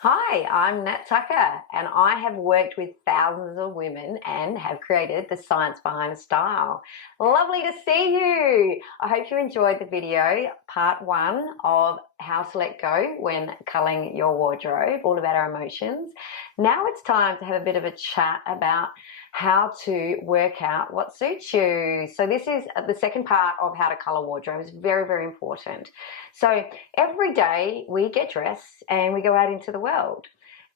Hi, I'm Nat Tucker, and I have worked with thousands of women and have created the science behind style. Lovely to see you. I hope you enjoyed the video, part one of how to let go when culling your wardrobe, all about our emotions. Now it's time to have a bit of a chat about how to work out what suits you. So this is the second part of how to color wardrobe. It's very, very important. So every day we get dressed and we go out into the world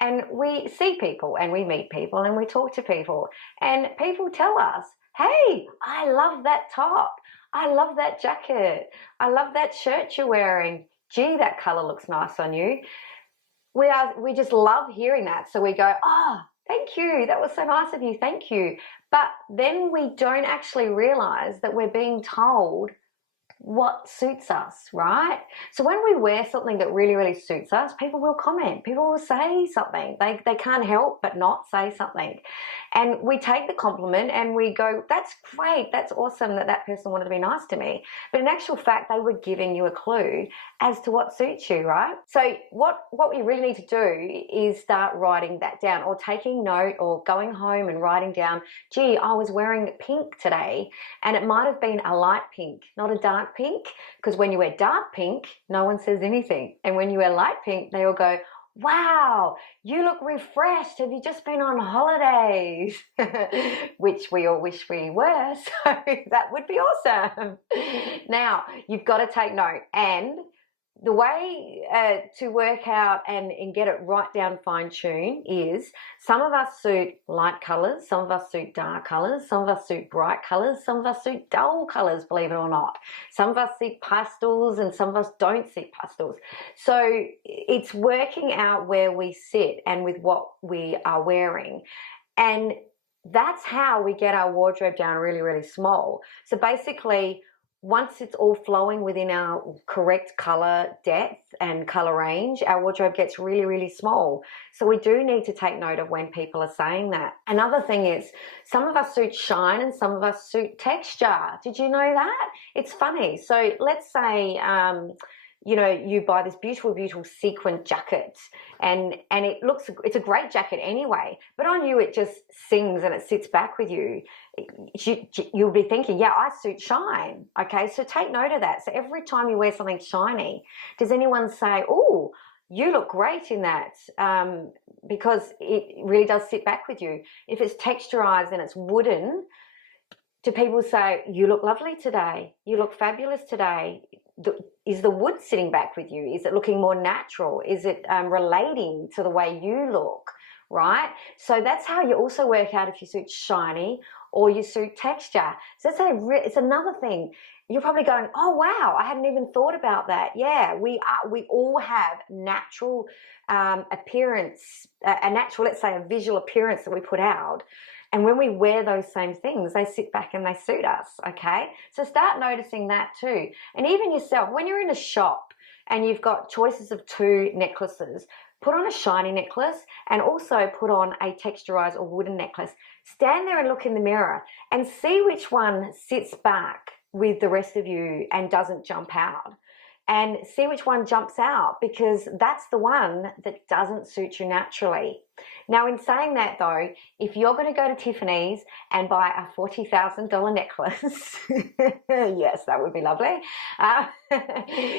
and we see people and we meet people and we talk to people and people tell us, hey, I love that top. I love that jacket. I love that shirt you're wearing. Gee, that color looks nice on you. We just love hearing that. So we go, oh, thank you. That was so nice of you. Thank you. But then we don't actually realize that we're being told what suits us, right? So when we wear something that really, really suits us, people will comment, people will say something. They can't help but not say something. And we take the compliment and we go, that's great, that's awesome that that person wanted to be nice to me. But in actual fact, they were giving you a clue as to what suits you, right? So what we really need to do is start writing that down, or taking note, or going home and writing down, gee, I was wearing pink today and it might have been a light pink, not a dark pink, because when you wear dark pink, no one says anything. And when you wear light pink, they all go, wow, you look refreshed. Have you just been on holidays? Which we all wish we were, so that would be awesome. Now, you've got to take note, and the way to work out and get it right down fine-tune is some of us suit light colours, some of us suit dark colours, some of us suit bright colours, some of us suit dull colours, believe it or not. Some of us see pastels and some of us don't see pastels. So it's working out where we sit and with what we are wearing. And that's how we get our wardrobe down really, really small. So basically, once it's all flowing within our correct color depth and color range, our wardrobe gets really, really small. So we do need to take note of when people are saying that. Another thing is, some of us suit shine and some of us suit texture. Did you know that? It's funny. So let's say, you buy this beautiful, beautiful sequin jacket and it's a great jacket anyway, but on you it just sings and it sits back with you. You'll be thinking, yeah, I suit shine. Okay, so take note of that. So every time you wear something shiny, does anyone say, oh, you look great in that? Because it really does sit back with you. If it's texturized and it's wooden, do people say, you look lovely today, you look fabulous today? Is the wood sitting back with you? Is it looking more natural? Is it relating to the way you look, right? So that's how you also work out if you suit shiny or you suit texture. So it's another thing. You're probably going, oh wow, I hadn't even thought about that. Yeah, we all have natural appearance, a natural, let's say, a visual appearance that we put out. And when we wear those same things, they sit back and they suit us, okay? So start noticing that too. And even yourself, when you're in a shop and you've got choices of two necklaces, put on a shiny necklace and also put on a texturized or wooden necklace. Stand there and look in the mirror and see which one sits back with the rest of you and doesn't jump out. And see which one jumps out, because that's the one that doesn't suit you naturally. Now, in saying that though, if you're going to go to Tiffany's and buy a $40,000 necklace, yes, that would be lovely,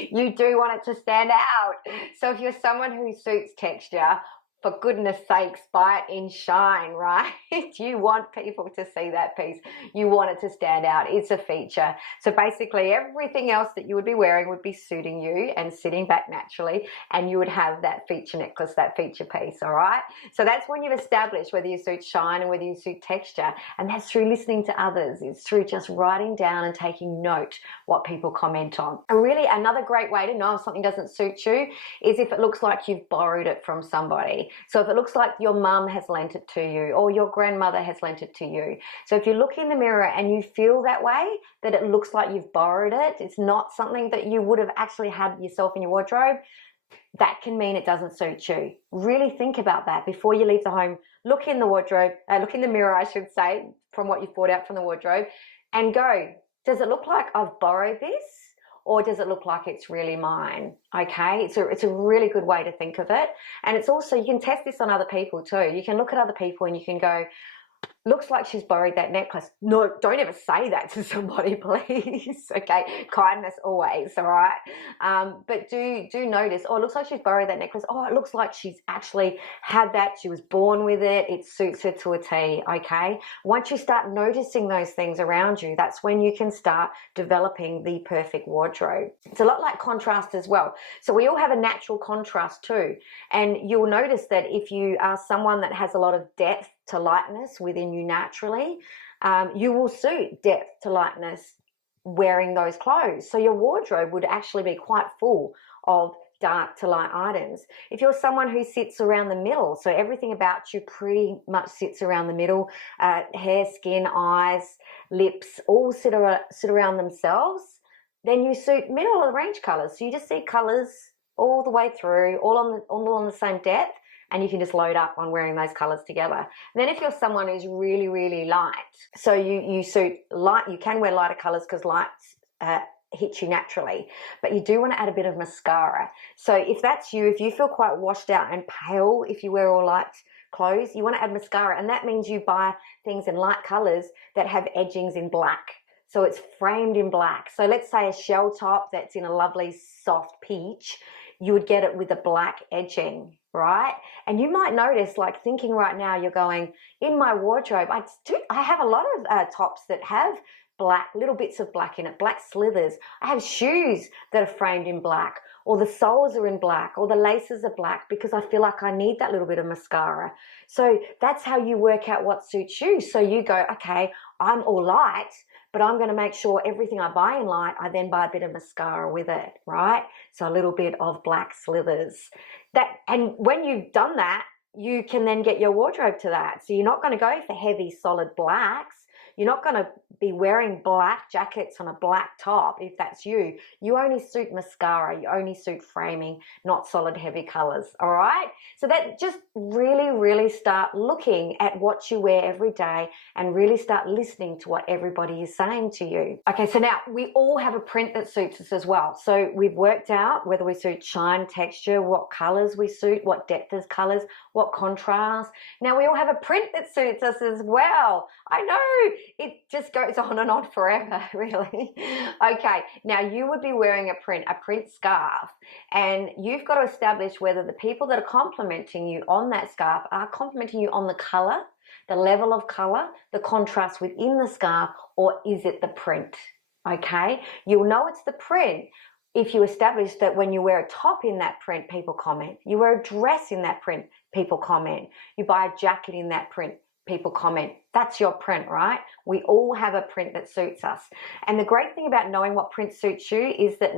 you do want it to stand out. So if you're someone who suits texture, for goodness sakes, buy it in shine, right? You want people to see that piece. You want it to stand out. It's a feature. So basically everything else that you would be wearing would be suiting you and sitting back naturally, and you would have that feature necklace, that feature piece, all right? So that's when you've established whether you suit shine and whether you suit texture, and that's through listening to others. It's through just writing down and taking note what people comment on. And really another great way to know if something doesn't suit you is if it looks like you've borrowed it from somebody. So if it looks like your mum has lent it to you or your grandmother has lent it to you. So if you look in the mirror and you feel that way, that it looks like you've borrowed it, it's not something that you would have actually had yourself in your wardrobe, that can mean it doesn't suit you. Really think about that before you leave the home. Look in the wardrobe, look in the mirror, I should say, from what you've brought out from the wardrobe, and go, does it look like I've borrowed this? or does it look like it's really mine? Okay, it's a really good way to think of it. And it's also, you can test this on other people too. You can look at other people and you can go, looks like she's borrowed that necklace. No, don't ever say that to somebody, please. Okay, kindness always, all right? But do notice, oh, it looks like she's borrowed that necklace. Oh, it looks like she's actually had that. She was born with it. It suits her to a T, okay? Once you start noticing those things around you, that's when you can start developing the perfect wardrobe. It's a lot like contrast as well. So we all have a natural contrast too. And you'll notice that if you are someone that has a lot of depth to lightness within you naturally, you will suit depth to lightness wearing those clothes. So your wardrobe would actually be quite full of dark to light items. If you're someone who sits around the middle, so everything about you pretty much sits around the middle, hair, skin, eyes, lips, all sit around themselves, then you suit middle of the range colors. So you just see colors all the way through, all on the same depth, and you can just load up on wearing those colors together. And then if you're someone who's really, really light, so you suit light, you can wear lighter colors because lights hit you naturally, but you do want to add a bit of mascara. So if that's you, if you feel quite washed out and pale, if you wear all light clothes, you want to add mascara, and that means you buy things in light colors that have edgings in black. So it's framed in black. So let's say a shell top that's in a lovely soft peach, you would get it with a black edging, right? And you might notice, like thinking right now, you're going, in my wardrobe, I have a lot of tops that have black, little bits of black in it, black slithers. I have shoes that are framed in black, or the soles are in black, or the laces are black, because I feel like I need that little bit of mascara. So that's how you work out what suits you. So you go, okay, I'm all light, but I'm going to make sure everything I buy in light, I then buy a bit of mascara with it, right? So a little bit of black slithers. And when you've done that, you can then get your wardrobe to that. So you're not going to go for heavy, solid blacks. You're not going to be wearing black jackets on a black top if that's you. You only suit mascara. You only suit framing, not solid, heavy colors, all right? So that just really, really start looking at what you wear every day and really start listening to what everybody is saying to you. Okay, so now we all have a print that suits us as well. So we've worked out whether we suit shine, texture, what colors we suit, what depth of colors, what contrast. Now we all have a print that suits us as well. I know, it just goes on and on forever, really. Okay, now you would be wearing a print scarf, and you've got to establish whether the people that are complimenting you on that scarf are complimenting you on the color, the level of color, the contrast within the scarf, or is it the print? Okay, you'll know it's the print if you establish that when you wear a top in that print, people comment. You wear a dress in that print, people comment. You buy a jacket in that print, people comment. That's your print, right? We all have a print that suits us. And the great thing about knowing what print suits you is that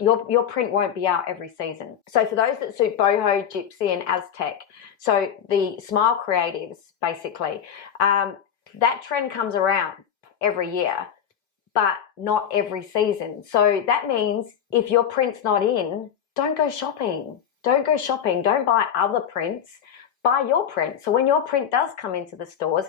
your print won't be out every season. So for those that suit boho, gypsy, and Aztec, so the smile creatives, basically, that trend comes around every year, but not every season. So that means if your print's not in, don't go shopping. Don't go shopping. Don't buy other prints. Buy your print. So when your print does come into the stores,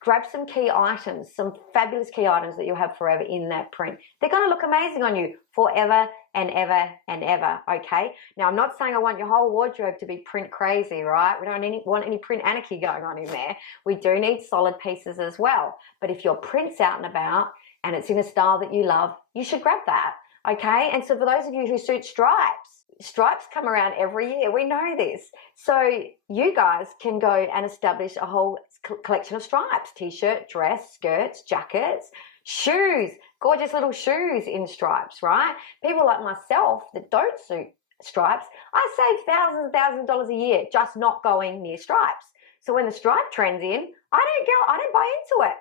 grab some key items, some fabulous key items that you'll have forever in that print. They're going to look amazing on you forever and ever and ever, okay? Now, I'm not saying I want your whole wardrobe to be print crazy, right? We don't want any print anarchy going on in there. We do need solid pieces as well. But if your print's out and about and it's in a style that you love, you should grab that, okay? And so for those of you who suit stripes come around every year. We know this. So you guys can go and establish a whole collection of stripes: t-shirt, dress, skirts, jackets, shoes, gorgeous little shoes in stripes, right? People like myself that don't suit stripes, I save thousands of dollars a year just not going near stripes. So when the stripe trend's in, I don't buy into it.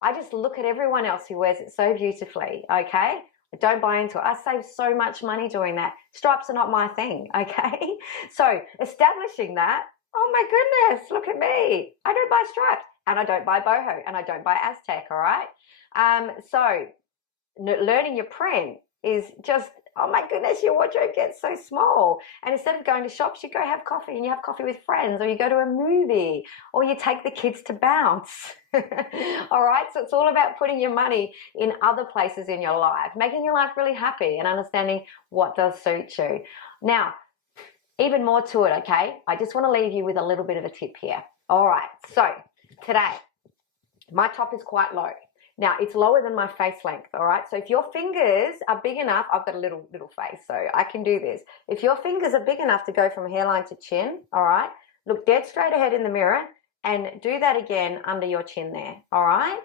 I just look at everyone else who wears it so beautifully, okay? I don't buy into it. I save so much money doing that. Stripes are not my thing, okay? So establishing that, oh my goodness, look at me. I don't buy stripes, and I don't buy boho, and I don't buy Aztec, all right? So learning your print is just oh my goodness, your wardrobe gets so small. And instead of going to shops, you go have coffee, and you have coffee with friends, or you go to a movie, or you take the kids to bounce. All right, so it's all about putting your money in other places in your life, making your life really happy and understanding what does suit you. Now, even more to it, okay? I just want to leave you with a little bit of a tip here. All right, so today, my top is quite low. Now, it's lower than my face length, all right? So if your fingers are big enough, I've got a little face, so I can do this. If your fingers are big enough to go from hairline to chin, all right, look dead straight ahead in the mirror and do that again under your chin there, all right?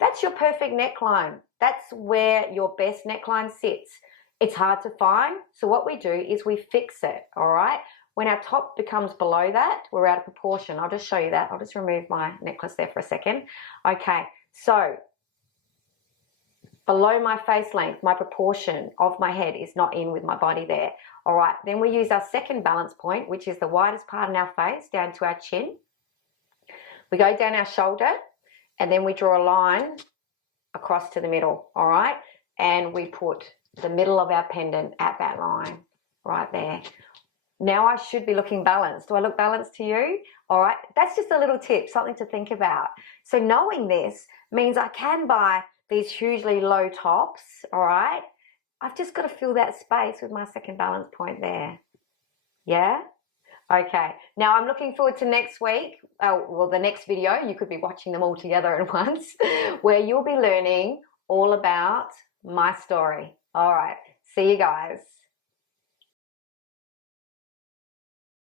That's your perfect neckline. That's where your best neckline sits. It's hard to find, so what we do is we fix it, all right? When our top becomes below that, we're out of proportion. I'll just show you that. I'll just remove my necklace there for a second. Okay, so below my face length, my proportion of my head is not in with my body there. All right, then we use our second balance point, which is the widest part in our face, down to our chin. We go down our shoulder, and then we draw a line across to the middle, all right? And we put the middle of our pendant at that line, right there. Now I should be looking balanced. Do I look balanced to you? All right, that's just a little tip, something to think about. So knowing this means I can buy these hugely low tops, all right? I've just got to fill that space with my second balance point there. Yeah? Okay. Now I'm looking forward to next week. Well, the next video, you could be watching them all together at once, where you'll be learning all about my story. All right. See you guys.